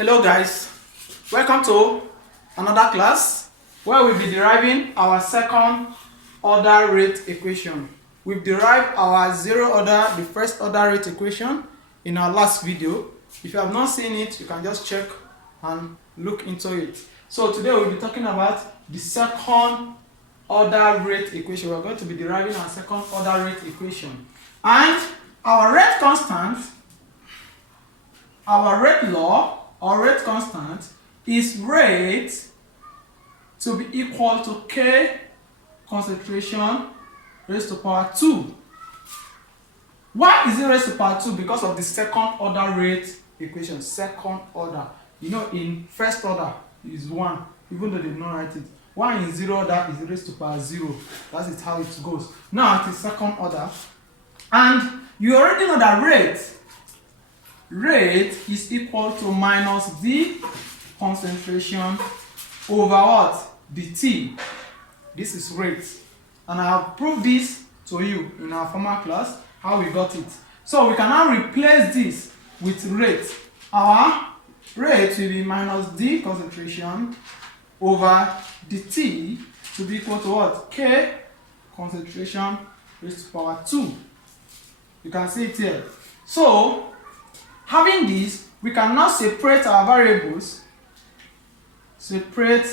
Hello guys, welcome to another class where we'll be deriving our second order rate equation. We've derived our zero order, the first order rate equation in our last video. If you have not seen it, you can just check and look into it. So today we'll be talking about the second order rate equation. We're going to be deriving our second order rate equation. And our rate constant, our rate law, or rate constant is rate to be equal to K concentration raised to power 2. Why is it raised to power 2? Because of the second order rate equation. Second order. You know, in first order is 1, even though they did not write it. 1 in zero order is raised to power 0. That is how it goes. Now it is second order. And you already know that rate is equal to minus the concentration over what? The T. This is rate. And I have proved this to you in our former class, how we got it. So we can now replace this with rate. Our rate will be minus the concentration over the T to be equal to what? K concentration raised to power 2. You can see it here. So, having this, we can now separate our variables. Separate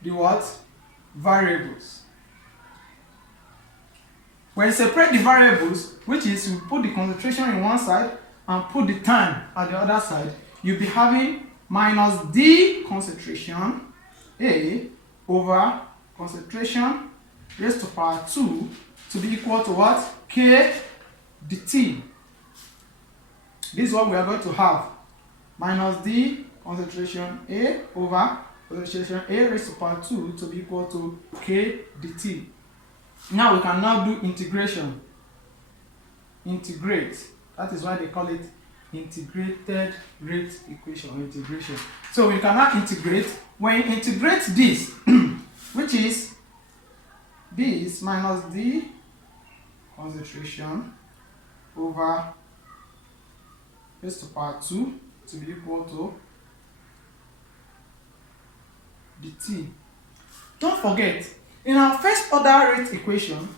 the what? Variables. When you separate the variables, which is you put the concentration in one side and put the time at the other side, you'll be having minus the concentration A over concentration raised to power 2 to be equal to what? K dt. This is what we are going to have. Minus the concentration A over concentration A raised to power 2 to be equal to K dt. Now we can now do integration. Integrate. That is why they call it integrated rate equation or integration. So we can now integrate. When you integrate this, which is this minus the concentration over raised to power 2 to be equal to dt. Don't forget, in our first order rate equation,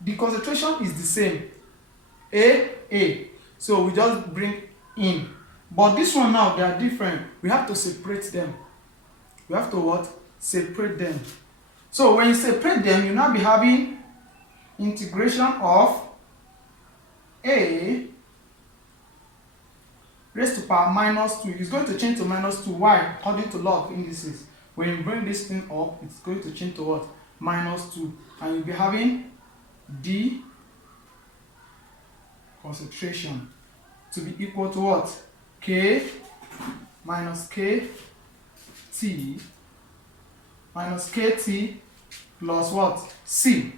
the concentration is the same, A. So we just bring in. But this one now, they are different. We have to separate them. We have to what? Separate them. So when you separate them, you now be having integration of A raised to power minus 2. It's going to change to minus 2. Why? According to law of indices. When you bring this thing up, it's going to change to what? Minus 2. And you'll be having D concentration to be equal to what? K minus KT minus KT plus what? C.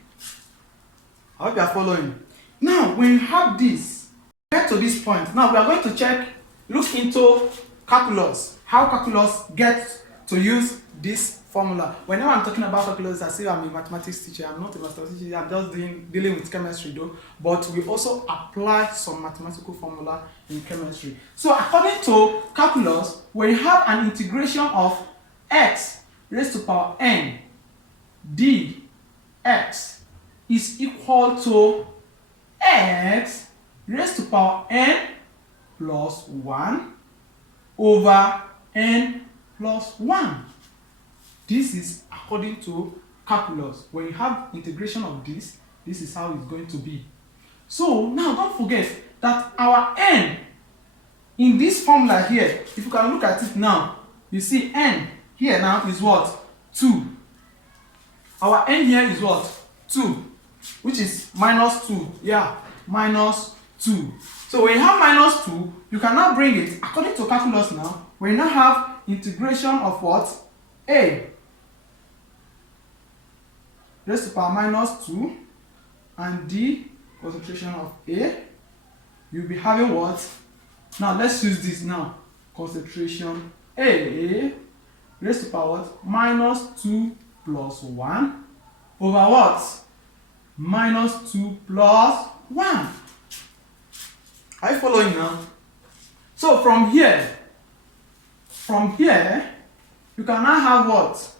I hope you are following. Now, when you have this, get to this point. Now, we are going to look into calculus. How calculus gets to use this formula. Whenever I'm talking about calculus, I say I'm a mathematics teacher. I'm not a mathematics teacher. I'm just dealing with chemistry though. But we also apply some mathematical formula in chemistry. So according to calculus, when you have an integration of x raised to power n dx is equal to x raised to power n plus 1 over n plus 1. This is according to calculus. When you have integration of this is how it's going to be. So now don't forget that our n in this formula here, if you can look at it now, you see n here now is what? 2. Our n here is what? 2, which is minus 2. Yeah, minus 2. So when you have minus 2, you can now bring it, according to calculus now, when you now have integration of what? A raised to power minus 2 and D concentration of A, you'll be having what? Now let's use this now. Concentration A raised to power what? Minus 2 plus 1 over what? Minus 2 plus 1. Are you following now? So from here, from here, you can now have what?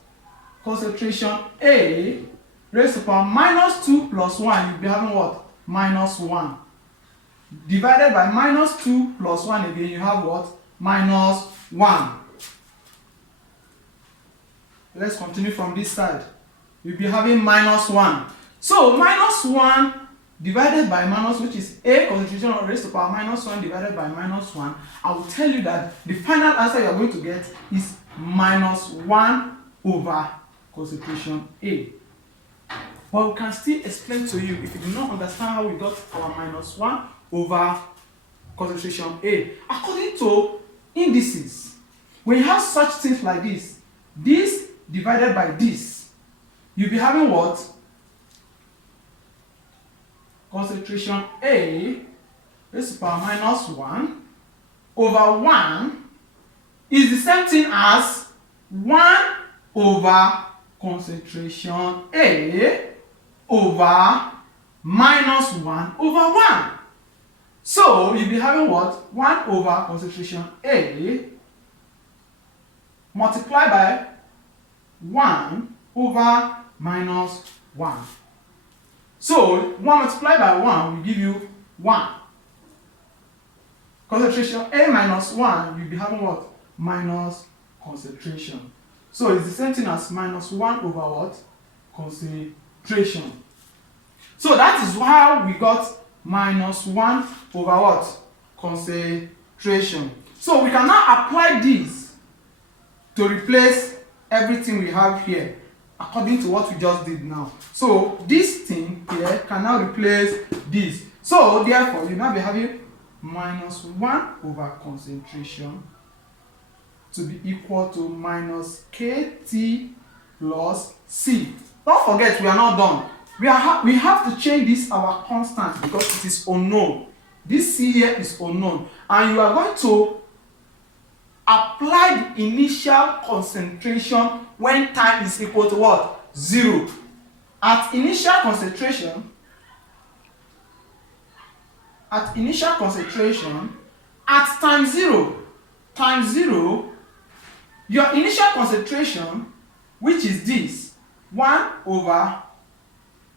Concentration A raised to the power minus 2 plus 1, you'll be having what? Minus 1. Divided by minus 2 plus 1 again, you have what? Minus 1. Let's continue from this side. You'll be having minus 1. So minus 1 divided by minus, which is A concentration raised to the power minus 1 divided by minus 1, I will tell you that the final answer you are going to get is minus 1 over concentration A. But we can still explain to you if you do not understand how we got our minus 1 over concentration A. According to indices, when you have such things like this divided by this, you'll be having what? Concentration A raised to the power minus 1 over 1 is the same thing as 1 over concentration A over minus 1 over 1. So you'll be having what? 1 over concentration A multiplied by 1 over minus 1. So 1 multiplied by 1 will give you 1. Concentration A minus 1, you'll be having what? Minus concentration. So it's the same thing as minus 1 over what? Concentration. So that is how we got minus 1 over what? Concentration. So we can now apply this to replace everything we have here according to what we just did now. So this thing here can now replace this. So therefore you now be having minus 1 over concentration to be equal to minus KT plus C. Don't forget, we are not done. We have to change this our constant because it is unknown. This C here is unknown, and you are going to apply the initial concentration when time is equal to what? 0. At initial concentration, at time 0, your initial concentration, which is this, 1 over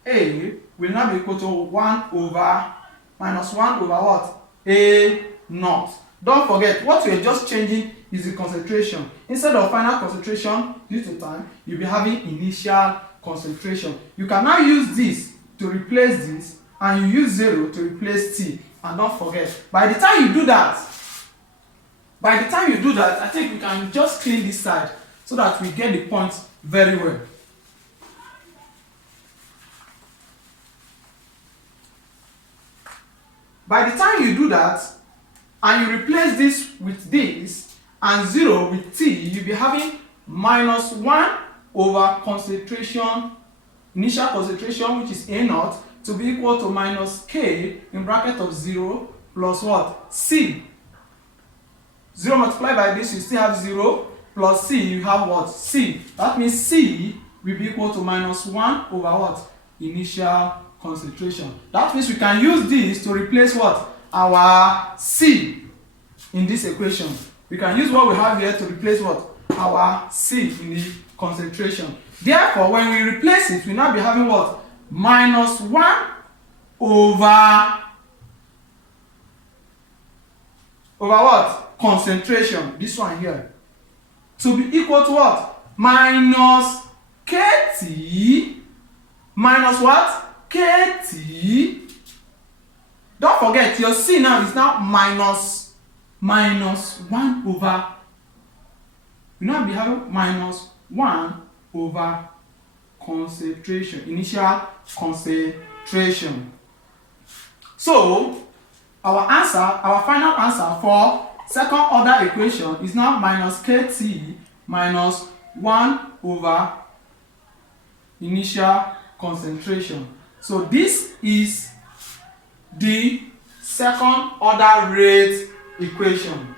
A, will now be equal to 1 over minus 1 over what? A naught. Don't forget, what we are just changing is the concentration. Instead of final concentration due to time, you'll be having initial concentration. You can now use this to replace this, and you use 0 to replace T. And don't forget, by the time you do that, I think we can just clean this side so that we get the point very well. By the time you do that, and you replace this with this, and 0 with T, you'll be having minus 1 over concentration, initial concentration, which is A naught, to be equal to minus K in bracket of 0 plus what? C. 0 multiplied by this, you still have 0, plus C, you have what? C. That means C will be equal to minus 1 over what? Initial concentration. That means we can use this to replace what? Our C in this equation. We can use what we have here to replace what? Our C in the concentration. Therefore, when we replace it, we now be having what? Minus 1 over what? Concentration. This one here. To be equal to what? Minus KT minus what? KT. Don't forget, your C now is now minus 1 over. You now be having minus 1 over concentration, initial concentration. So our answer, our final answer for second order equation is now minus KT minus 1 over initial concentration. So this is the second order rate equation.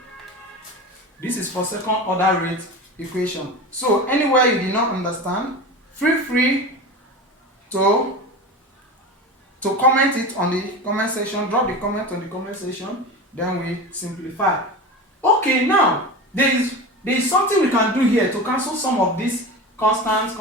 This is for second order rate equation. So anywhere you did not understand, feel free to comment it on the comment section. Drop the comment on the comment section, then we simplify. Okay, now there is there is something we can do here to cancel some of these constant,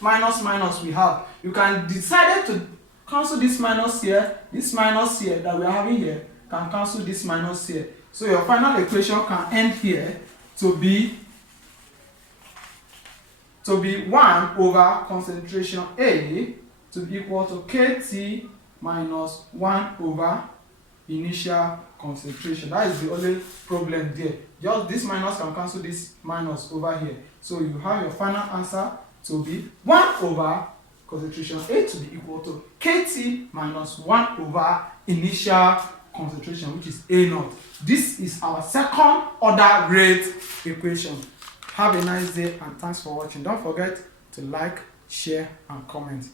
minus we have. You can decide to cancel this minus here that we are having here, can cancel this minus here. So your final equation can end here to be 1 over concentration A to be equal to KT minus 1 over initial concentration. That is the only problem there. Just this minus can cancel this minus over here. So you have your final answer to be 1 over concentration A to be equal to KT minus 1 over initial concentration, which is A naught. This is our second order rate equation. Have a nice day and thanks for watching. Don't forget to like, share and comment.